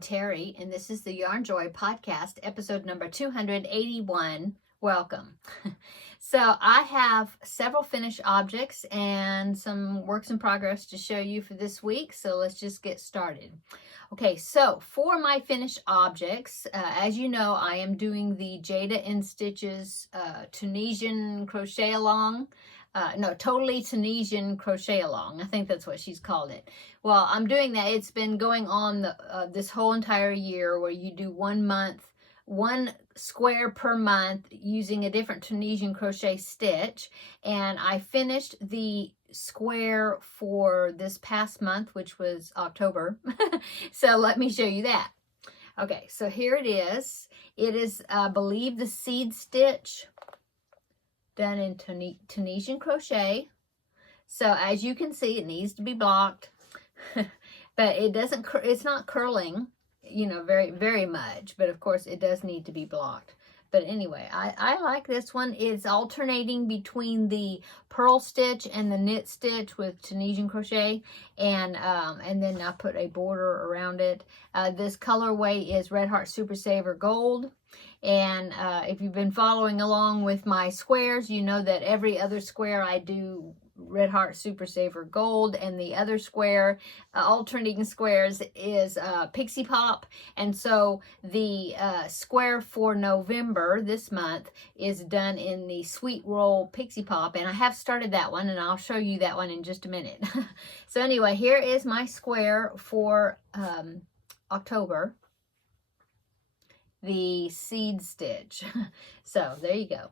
Terri, and this is the Yarnjoy podcast, episode number 281. Welcome. So I have several finished objects and some works in progress to show you for this week, so let's just get started. Okay, so for my finished objects, as you know, I am doing the Jada in Stitches Tunisian crochet along. Totally Tunisian crochet along. I think that's what she's called it. Well, I'm doing that. It's been going on this whole entire year, where you do 1 month, one square per month using a different Tunisian crochet stitch. And I finished the square for this past month, which was October. So let me show you that. Okay, so here it is. It is, I believe, the seed stitch done in Tunisian crochet. So as you can see, it needs to be blocked, but it's not curling, very, very much, but of course it does need to be blocked. But anyway, I like this one. It's alternating between the purl stitch and the knit stitch with Tunisian crochet, and then I put a border around it. This colorway is Red Heart Super Saver Gold. And if you've been following along with my squares, you know that every other square I do Red Heart Super Saver Gold, and the other square, alternating squares, is Pixie Pop. And so the square for November, this month, is done in the Sweet Roll Pixie Pop, and I have started that one, and I'll show you that one in just a minute. So anyway, here is my square for October, the seed stitch. So there you go.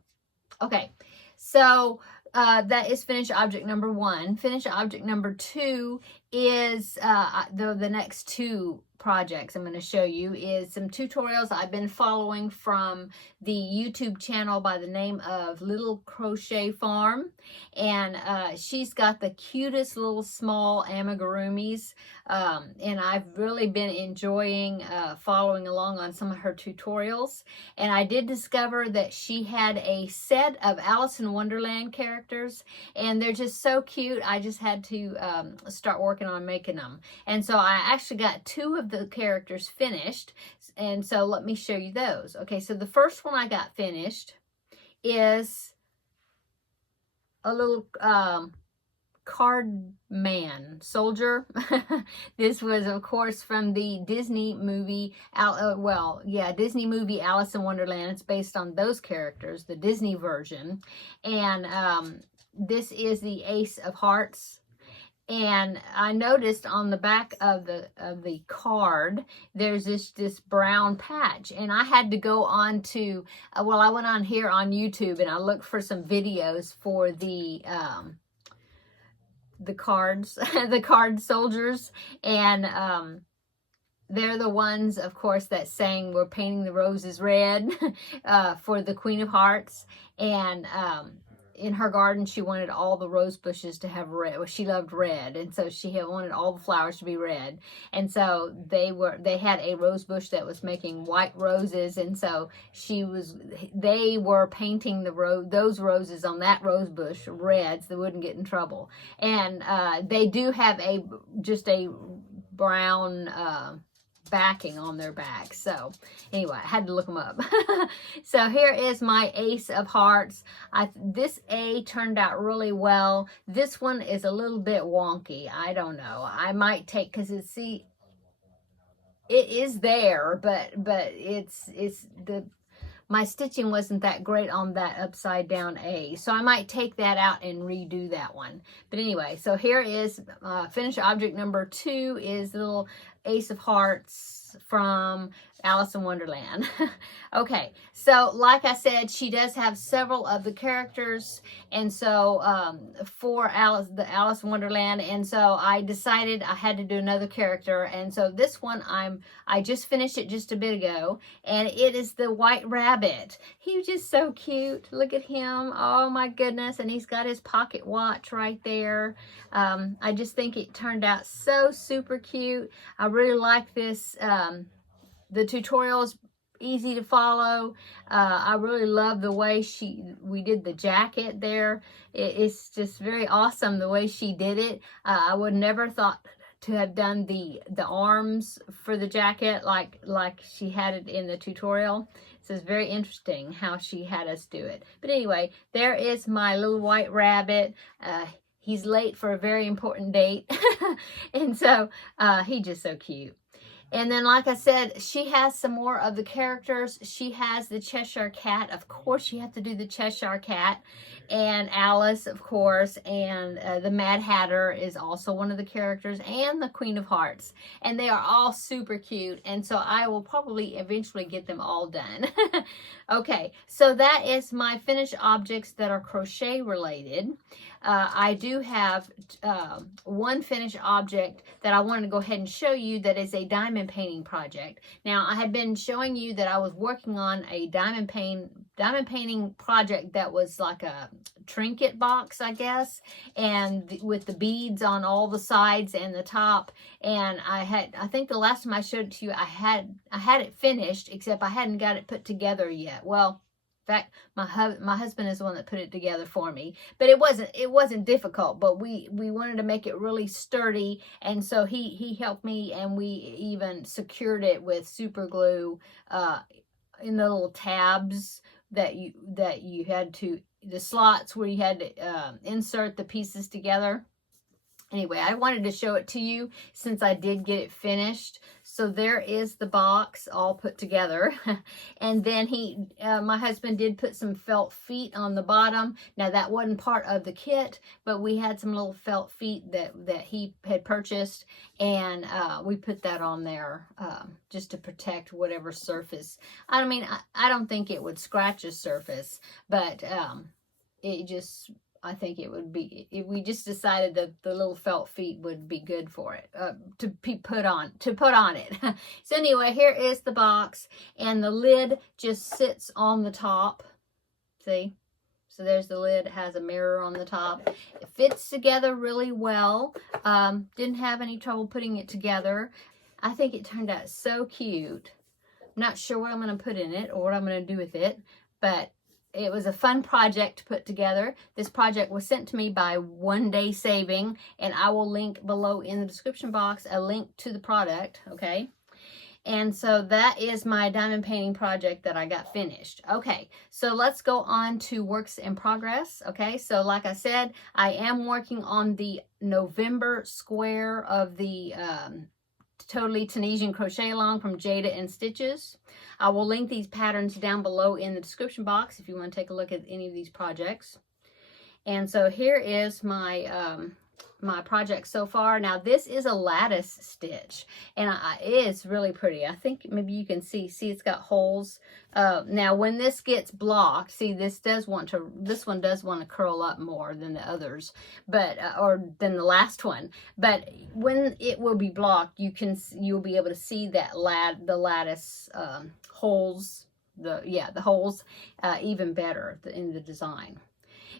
Okay, so that is finished object number 1. Finished object number 2 is the next 2 projects I'm going to show you is some tutorials I've been following from the YouTube channel by the name of Little Crochet Farm, and she's got the cutest little small amigurumis, and I've really been enjoying following along on some of her tutorials. And I did discover that she had a set of Alice in Wonderland characters, and they're just so cute. I just had to start working on making them, and so I actually got 2 of the characters finished, and so let me show you those. Okay, so the first one I got finished is a little card man soldier. This was, of course, from the Disney movie, Disney movie Alice in Wonderland. It's based on those characters, the Disney version, and this is the Ace of Hearts. And I noticed on the back of the card, there's this brown patch, and I had to go on to, I went on here on YouTube, and I looked for some videos for the cards, the card soldiers, and they're the ones, of course, that sang "We're Painting the Roses Red" for the Queen of Hearts. And in her garden, she wanted all the rose bushes to have red. Well, she loved red, and so she wanted all the flowers to be red. And so they had a rose bush that was making white roses, and so they were painting those roses on that rose bush red, so they wouldn't get in trouble. And they do have just a brown backing on their back. So anyway, I had to look them up. So here is my Ace of Hearts. This A turned out really well. This one is a little bit wonky. I don't know. I might take, because it is there, but my stitching wasn't that great on that upside down A. So I might take that out and redo that one. But anyway, so here is finished object number 2 is the little Ace of Hearts from Alice in Wonderland. Okay, so like I said, she does have several of the characters, and so for the Alice in Wonderland, and so I decided I had to do another character, and so this one I just finished it just a bit ago, and it is the White Rabbit. He's just so cute. Look at him. Oh my goodness, and he's got his pocket watch right there. I just think it turned out so super cute. I really like this. The tutorial is easy to follow. I really love the way we did the jacket there. It's just very awesome the way she did it. I would never thought to have done the arms for the jacket like she had it in the tutorial. So it's very interesting how she had us do it. But anyway, there is my little white rabbit. He's late for a very important date. And so he's just so cute. And then, like I said, she has some more of the characters. She has the Cheshire Cat. Of course, you have to do the Cheshire Cat. And Alice, of course. And the Mad Hatter is also one of the characters. And the Queen of Hearts. And they are all super cute. And so I will probably eventually get them all done. Okay, so that is my finished objects that are crochet related. I do have one finished object that I wanted to go ahead and show you that is a diamond painting project. Now, I had been showing you that I was working on a diamond painting project that was like a trinket box, I guess, and with the beads on all the sides and the top. And I think the last time I showed it to you, I had it finished, except I hadn't got it put together yet. Well, in fact, my husband is the one that put it together for me. But it wasn't difficult, but we wanted to make it really sturdy, and so he helped me, and we even secured it with super glue in the little tabs that you had to, the slots where you had to insert the pieces together. Anyway, I wanted to show it to you since I did get it finished. So there is the box all put together. And then my husband did put some felt feet on the bottom. Now that wasn't part of the kit, but we had some little felt feet that he had purchased. And we put that on there just to protect whatever surface. I mean, I don't think it would scratch a surface, but it just... I think it would be, if we just decided that the little felt feet would be good for it, to put on it. So anyway, here is the box, and the lid just sits on the top. See? So there's the lid. It has a mirror on the top. It fits together really well. Didn't have any trouble putting it together. I think it turned out so cute. I'm not sure what I'm going to put in it or what I'm going to do with it, but it was a fun project to put together. This project was sent to me by One Day Saving, and I will link below in the description box a link to the product, okay? And so that is my diamond painting project that I got finished. Okay, so let's go on to works in progress, okay? So like I said, I am working on the November square of the Totally Tunisian Crochet Along from Jada and Stitches. I will link these patterns down below in the description box if you want to take a look at any of these projects. And so here is my my project so far. Now this is a lattice stitch, and it is really pretty. I think maybe you can see it's got holes. Now when this gets blocked, see, this one does want to curl up more than the others, but or than the last one. But when it will be blocked, you'll be able to see that the lattice holes, the holes even better in the design.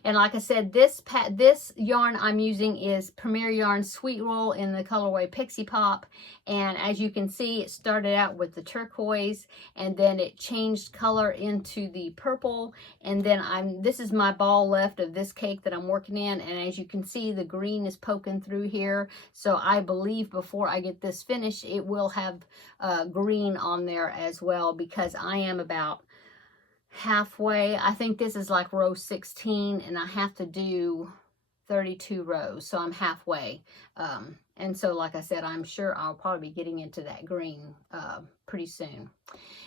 And like I said, this yarn I'm using is Premier Yarn Sweet Roll in the colorway Pixie Pop. And as you can see, it started out with the turquoise, and then it changed color into the purple. And then this is my ball left of this cake that I'm working in. And as you can see, the green is poking through here. So I believe before I get this finished, it will have green on there as well, because I am about halfway. I think this is like row 16, and I have to do 32 rows, so I'm halfway. And so like I said, I'm sure I'll probably be getting into that green pretty soon.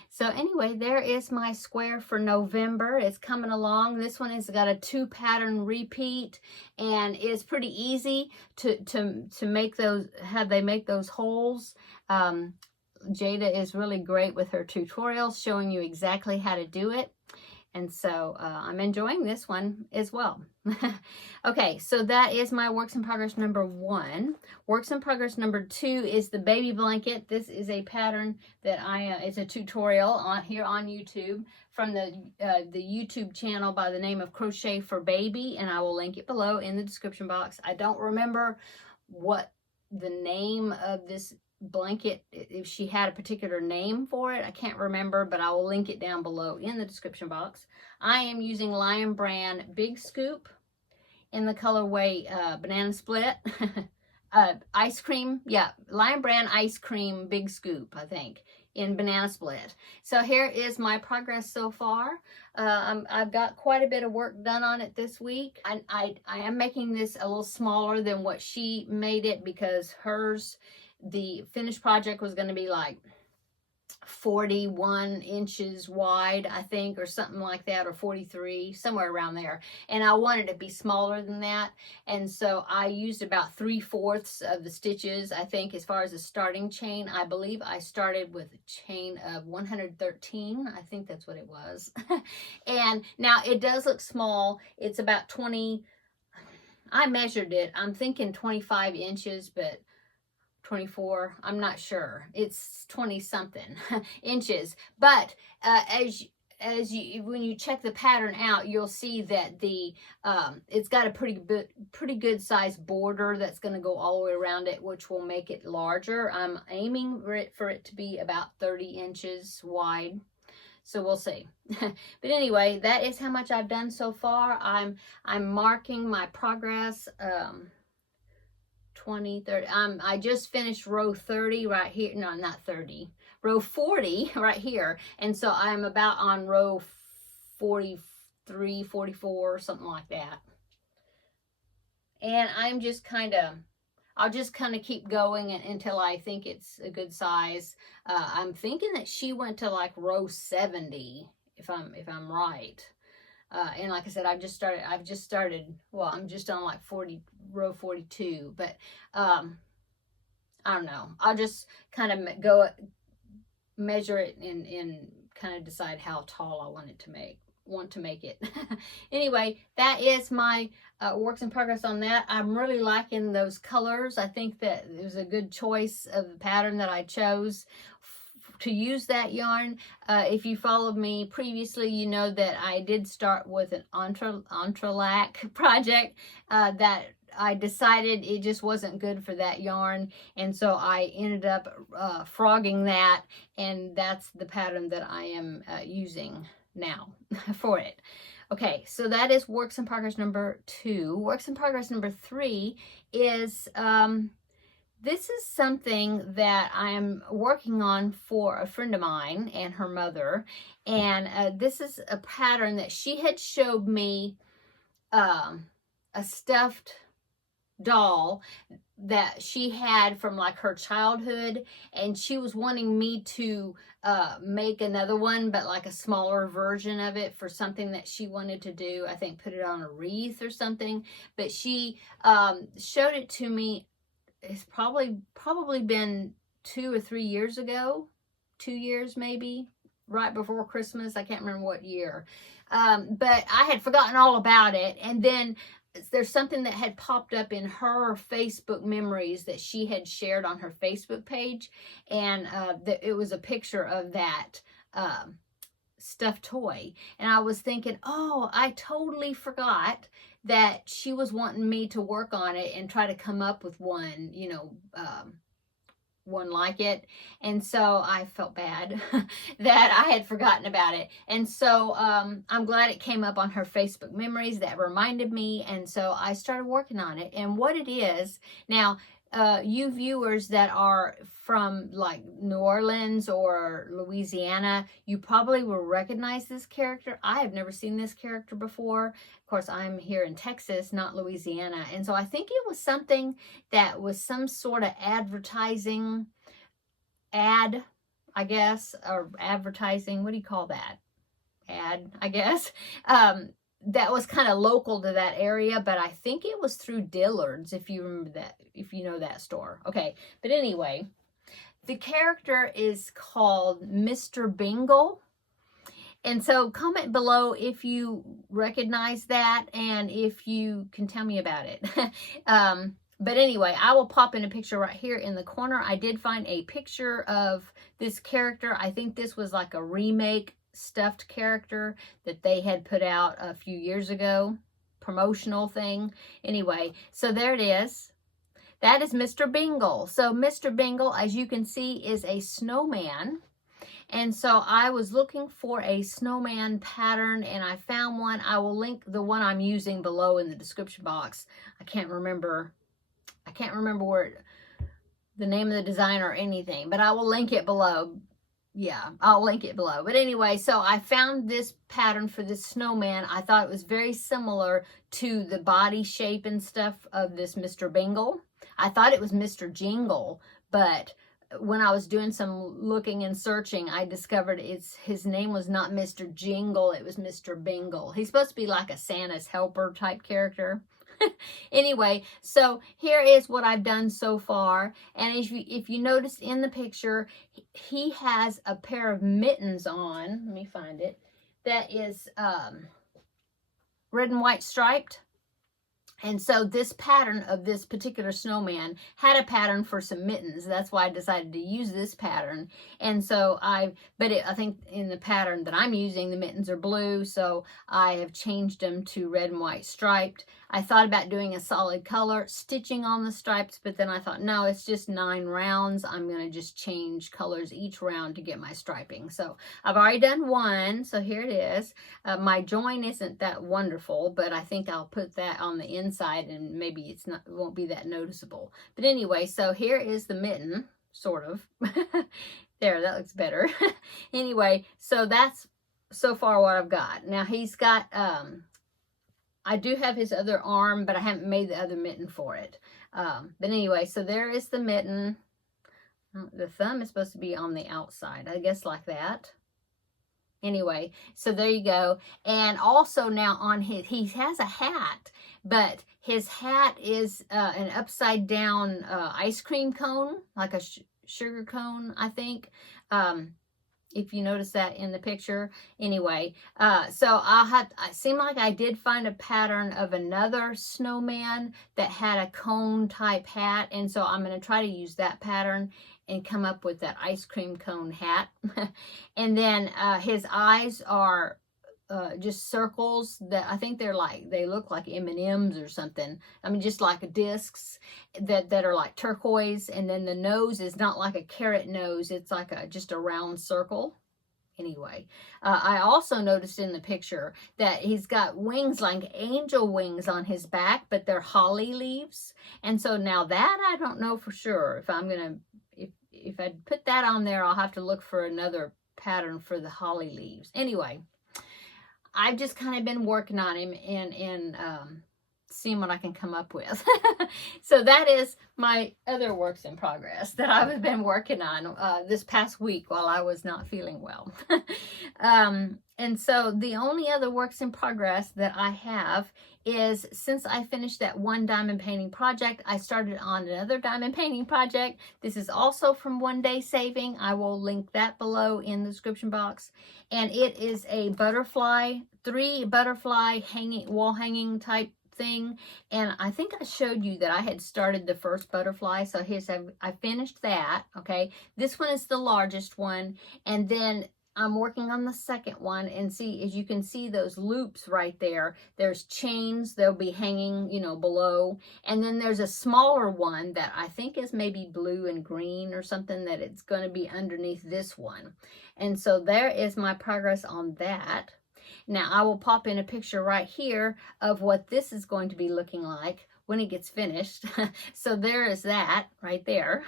So anyway, there is my square for November. It's coming along. This one has got a 2 pattern repeat, and it's pretty easy to make those, make those holes. Jada is really great with her tutorials, showing you exactly how to do it. And so I'm enjoying this one as well. Okay, so that is my works in progress number 1. Works in progress number 2 is the baby blanket. This is a pattern that it's a tutorial here on YouTube from the YouTube channel by the name of Crochet for Baby, and I will link it below in the description box. I don't remember what the name of this blanket, if she had a particular name for it, I can't remember, but I will link it down below in the description box. I am using Lion Brand Big Scoop in the colorway Banana Split. ice cream, yeah, Lion Brand ice cream big scoop, I think, in banana split. So here is my progress so far. I've got quite a bit of work done on it this week. I am making this a little smaller than what she made it, because hers, the finished project was going to be like 41 inches wide, I think, or something like that, or 43, somewhere around there. And I wanted it to be smaller than that. And so I used about 3/4 of the stitches, I think, as far as the starting chain. I believe I started with a chain of 113. I think that's what it was. And now it does look small. It's about 20, I measured it. I'm thinking 25 inches, but 24, I'm not sure. It's 20 something inches. But as you when you check the pattern out, you'll see that the it's got a pretty good size border that's going to go all the way around it, which will make it larger. I'm aiming for it to be about 30 inches wide. So we'll see. But anyway, that is how much I've done so far. I'm marking my progress. 20, 30. I just finished row 30 right here. No, not 30. Row 40 right here. And so I'm about on row 43, 44, something like that. And I'll just kind of keep going until I think it's a good size. I'm thinking that she went to like row 70, if I'm right. And like I said, I've just started, well, I'm just on like row 42, but, I don't know. I'll just kind of go measure it and kind of decide how tall I want to make it. Anyway, that is my works in progress on that. I'm really liking those colors. I think that it was a good choice of the pattern that I chose to use that yarn. If you followed me previously, you know that I did start with an entrelac project that I decided it just wasn't good for that yarn, and so I ended up frogging that, and that's the pattern that I am using now for it. Okay, so that is works in progress number 2. Works in progress number 3 is this is something that I am working on for a friend of mine and her mother. And this is a pattern that she had showed me, a stuffed doll that she had from like her childhood. And she was wanting me to make another one, but like a smaller version of it for something that she wanted to do. I think put it on a wreath or something. But she showed it to me. It's probably been 2 or 3 years ago, 2 years maybe, right before Christmas. I can't remember what year. But I had forgotten all about it. And then there's something that had popped up in her Facebook memories that she had shared on her Facebook page. And it was a picture of that stuffed toy. And I was thinking, oh, I totally forgot that she was wanting me to work on it and try to come up with one, one like it. And so I felt bad that I had forgotten about it. And so I'm glad it came up on her Facebook memories. That reminded me. And so I started working on it. And what it is now, you viewers that are from like New Orleans or Louisiana, you probably will recognize this character. I have never seen this character before. Of course, I'm here in Texas, not Louisiana. And so I think it was something that was some sort of advertising ad, I guess, or advertising. What do you call that? Ad, I guess. That was kind of local to that area, but I think it was through Dillard's, if you remember that, if you know that store. Okay, but anyway, the character is called Mr. Bingle. And so comment below if you recognize that and if you can tell me about it. But anyway, I will pop in a picture right here in the corner. I did find a picture of this character. I think this was like a remake stuffed character that they had put out a few years ago, promotional thing. Anyway, so there it is. That is Mr. Bingle. So Mr. Bingle, as you can see, is a snowman. And so I was looking for a snowman pattern and I found one. I will link the one I'm using below in the description box. I can't remember I can't remember the name of the designer or anything, but I will link it below. Yeah, I'll link it below. But anyway, so I found this pattern for this snowman. I thought it was very similar to the body shape and stuff of this Mr. Bingle. I thought it was Mr. Jingle, but when I was doing some looking and searching, I discovered his name was not Mr. Jingle, it was Mr. Bingle. He's supposed to be like a Santa's helper type character. Anyway, so here is what I've done so far. And if you notice in the picture, he has a pair of mittens on. Let me find it. That is red and white striped. And so this pattern of this particular snowman had a pattern for some mittens. That's why I decided to use this pattern. And so I think in the pattern that I'm using, the mittens are blue. So I have changed them to red and white striped. I thought about doing a solid color, stitching on the stripes, but then I thought, no, it's just 9 rounds. I'm going to just change colors each round to get my striping. So I've already done one. So here it is. My join isn't that wonderful, but I think I'll put that on the inside and maybe it won't be that noticeable. But anyway, so here is the mitten, sort of. There, that looks better. Anyway, so that's so far what I've got. Now he's got, I do have his other arm, but I haven't made the other mitten for it. But anyway, so there is the mitten. The thumb is supposed to be on the outside, I guess, like that. Anyway, so there you go. And also now on he has a hat, but his hat is an upside down ice cream cone, like a sugar cone, I think. If you notice that in the picture. Anyway, so it seemed like I did find a pattern of another snowman that had a cone type hat. And so I'm going to try to use that pattern and come up with that ice cream cone hat. And then his eyes are just circles that I think they look like M&Ms or something. I mean, just like discs that are like turquoise. And then the nose is not like a carrot nose. It's like just a round circle. Anyway, I also noticed in the picture that he's got wings like angel wings on his back, but they're holly leaves. And so now that I don't know for sure if I'm going to, if I put that on there, I'll have to look for another pattern for the holly leaves. Anyway, I've just kind of been working on him and seeing what I can come up with. So that is my other works in progress that I've been working on this past week while I was not feeling well. And so the only other works in progress that I have is, since I finished that one diamond painting project, I started on another diamond painting project. This is also from One Day Saving. I will link that below in the description box. And it is a butterfly, 3 butterfly wall hanging type thing. And I think I showed you that I had started the first butterfly. So I finished that. Okay. This one is the largest one. And then I'm working on the second one, and see, as you can see those loops right there, there's chains, they'll be hanging, below. And then there's a smaller one that I think is maybe blue and green or something, that it's going to be underneath this one. And so there is my progress on that. Now I will pop in a picture right here of what this is going to be looking like when it gets finished. So there is that right there.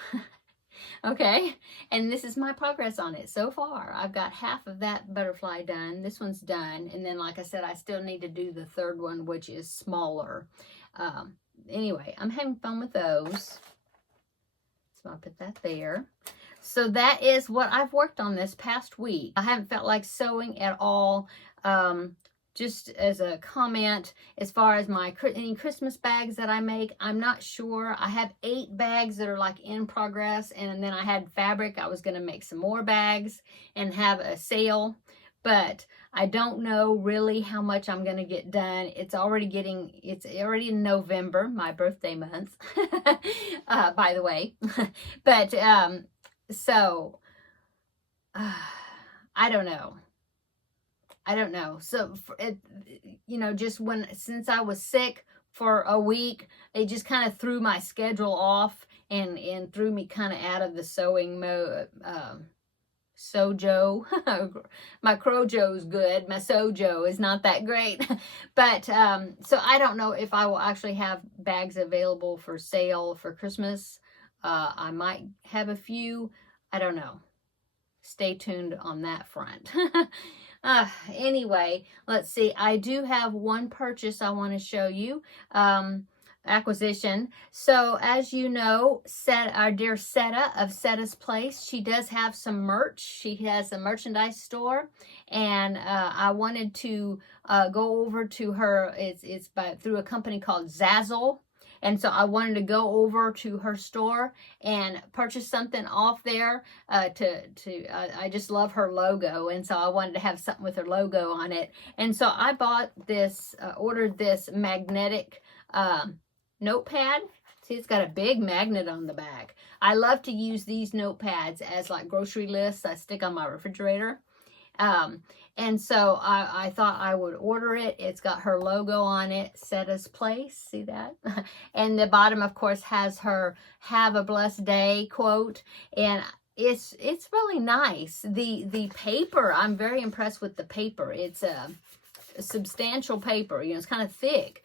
Okay, and this is my progress on it so far. I've got half of that butterfly done. This one's done. And then, like I said, I still need to do the third one, which is smaller. Anyway, I'm having fun with those. So I'll put that there. So that is what I've worked on this past week. I haven't felt like sewing at all. Just as a comment, as far as any Christmas bags that I make, I'm not sure. I have 8 bags that are like in progress, and then I had fabric. I was going to make some more bags and have a sale, but I don't know really how much I'm going to get done. It's already in November, my birthday month, by the way. But so I don't know. So, since I was sick for a week, it just kind of threw my schedule off and threw me kind of out of the sewing mode, Sojo. My Crojo is good. My Sojo is not that great. But so I don't know if I will actually have bags available for sale for Christmas. I might have a few. I don't know. Stay tuned on that front. Anyway, let's see. I do have one purchase I want to show you. Acquisition. So as you know, our dear Seta of Seta's Place, she does have some merch. She has a merchandise store, and I wanted to go over to her. It's through a company called Zazzle. And so I wanted to go over to her store and purchase something off there. I just love her logo, and so I wanted to have something with her logo on it. And so I bought this, ordered this magnetic notepad. See, it's got a big magnet on the back. I love to use these notepads as like grocery lists I stick on my refrigerator. And so I thought I would order it. It's got her logo on it, Seta's Place. See that? And the bottom, of course, has her "Have a blessed day" quote. And it's really nice. The paper, I'm very impressed with the paper. It's a substantial paper. You know, it's kind of thick.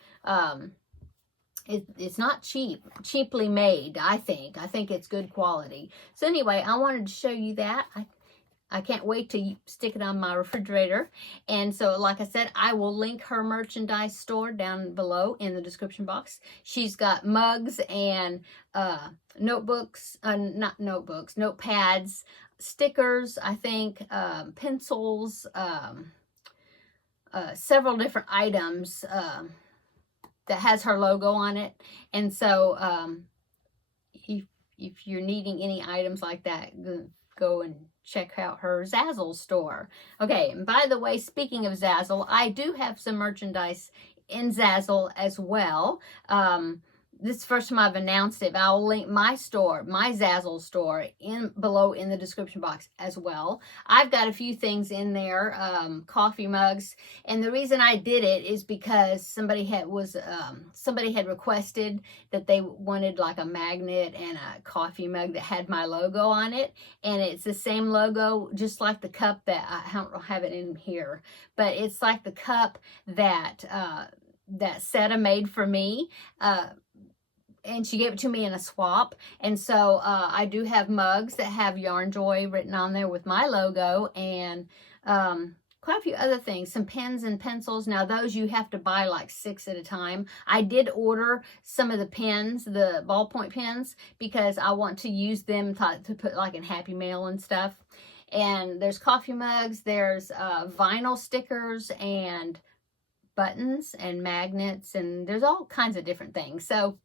It's not cheaply made, I think. I think it's good quality. So anyway, I wanted to show you that. I can't wait to stick it on my refrigerator. And so, like I said, I will link her merchandise store down below in the description box. She's got mugs and notebooks, not notebooks, notepads, stickers, I think, pencils, several different items that has her logo on it. And so if you're needing any items like that, go and check out her Zazzle store. Okay, and by the way, speaking of Zazzle, I do have some merchandise in Zazzle as well. This is the first time I've announced it, but I'll link my store, my Zazzle store, below in the description box as well. I've got a few things in there, coffee mugs, and the reason I did it is because somebody had requested that they wanted like a magnet and a coffee mug that had my logo on it, and it's the same logo, just like the cup that I don't have it in here, but it's like the cup that that Seta made for me. And she gave it to me in a swap. And so I do have mugs that have Yarnjoy written on there with my logo, and quite a few other things, some pens and pencils. Now those you have to buy like 6 at a time. I did order some of the pens, the ballpoint pens, because I want to use them to put like in Happy Mail and stuff. And there's coffee mugs, there's vinyl stickers and buttons and magnets, and there's all kinds of different things. So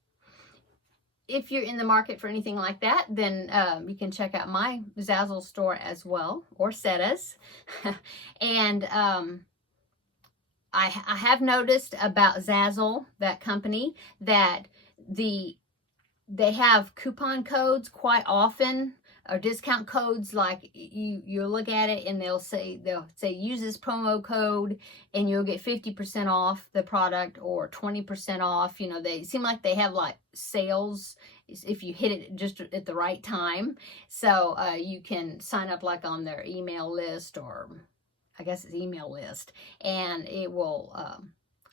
if you're in the market for anything like that, then you can check out my Zazzle store as well, or Seta's. And I have noticed about Zazzle, that company, that they have coupon codes quite often, or discount codes. Like you look at it and they'll say use this promo code and you'll get 50% off the product, or 20% off. You know, they seem like they have like sales if you hit it just at the right time. So you can sign up like on their email list, or I guess it's email list, and it will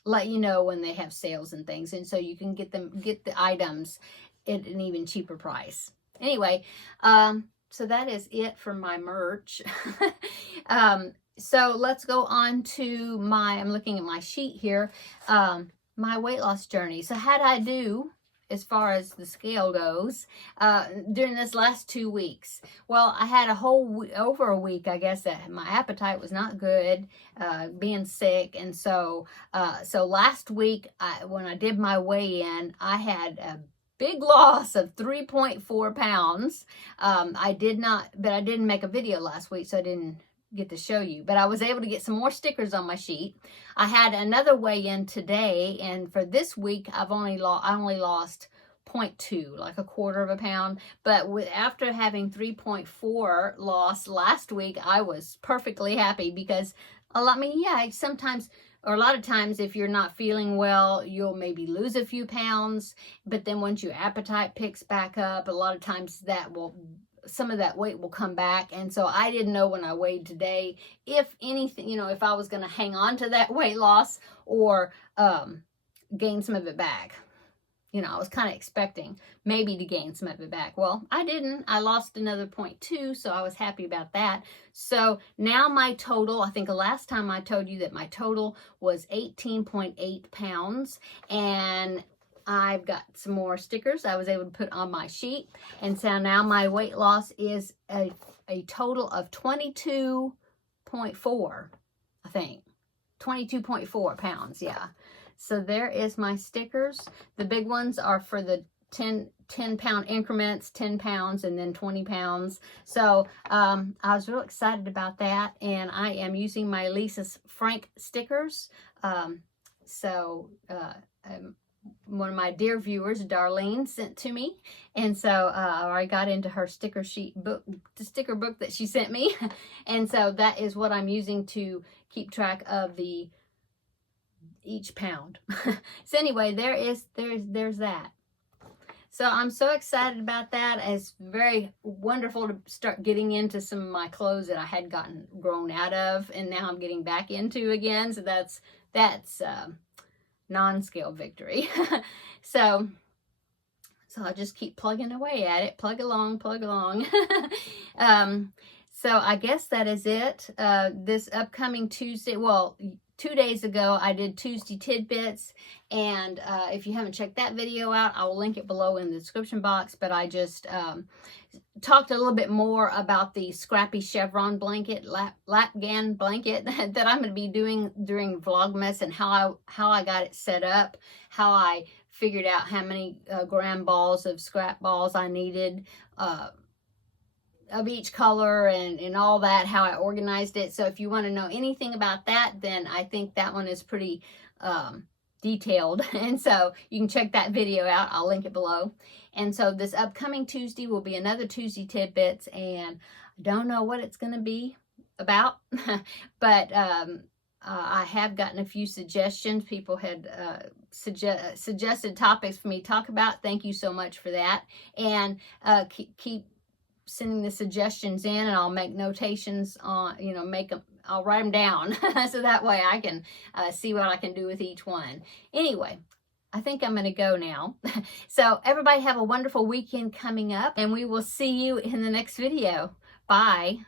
let you know when they have sales and things, and so you can get the items at an even cheaper price. Anyway, so that is it for my merch. So let's go on to I'm looking at my sheet here, my weight loss journey. So how'd I do as far as the scale goes during this last 2 weeks? Well, I had over a week, I guess, that my appetite was not good, being sick. And so last week, when I did my weigh-in, I had a big loss of 3.4 pounds. I didn't make a video last week, so I didn't get to show you, but I was able to get some more stickers on my sheet. I had another weigh-in today, and for this week I only lost 0.2, like a quarter of a pound. But after having 3.4 loss last week, I was perfectly happy, because a lot of times if you're not feeling well, you'll maybe lose a few pounds, but then once your appetite picks back up, a lot of times that will some of that weight will come back. And so I didn't know when I weighed today if anything, if I was going to hang on to that weight loss or gain some of it back. I was kind of expecting maybe to gain some of it back. Well, I didn't. I lost another 0.2, so I was happy about that. So now my total, I think the last time I told you that my total was 18.8 pounds, and I've got some more stickers I was able to put on my sheet. And so now my weight loss is a total of 22.4, I think. 22.4 pounds, yeah. So there is my stickers. The big ones are for the 10 pound increments, 10 pounds and then 20 pounds. So I was real excited about that. And I am using my Lisa's Frank stickers. One of my dear viewers, Darlene, sent to me. And so I got into her sticker sheet book, the sticker book that she sent me. And so that is what I'm using to keep track of each pound. So anyway, there's that. So I'm so excited about that. It's very wonderful to start getting into some of my clothes that I had grown out of, and now I'm getting back into again. So that's non-scale victory. So I'll just keep plugging away at it. Plug along. So I guess that is it. This upcoming Tuesday, 2 days ago, I did Tuesday Tidbits, and if you haven't checked that video out, I will link it below in the description box, but I just talked a little bit more about the scrappy chevron blanket, lapgan blanket that I'm going to be doing during Vlogmas, and how I got it set up, how I figured out how many gram balls of scrap balls I needed, of each color and all that, how I organized it. So if you want to know anything about that, then I think that one is pretty detailed. And so you can check that video out. I'll link it below. And so this upcoming Tuesday will be another Tuesday Tidbits, and I don't know what it's going to be about, but I have gotten a few suggestions. People had suggested topics for me to talk about. Thank you so much for that. And keep sending the suggestions in, and I'll make notations on, I'll write them down so that way I can see what I can do with each one. Anyway, I think I'm going to go now. So everybody have a wonderful weekend coming up, and we will see you in the next video. Bye.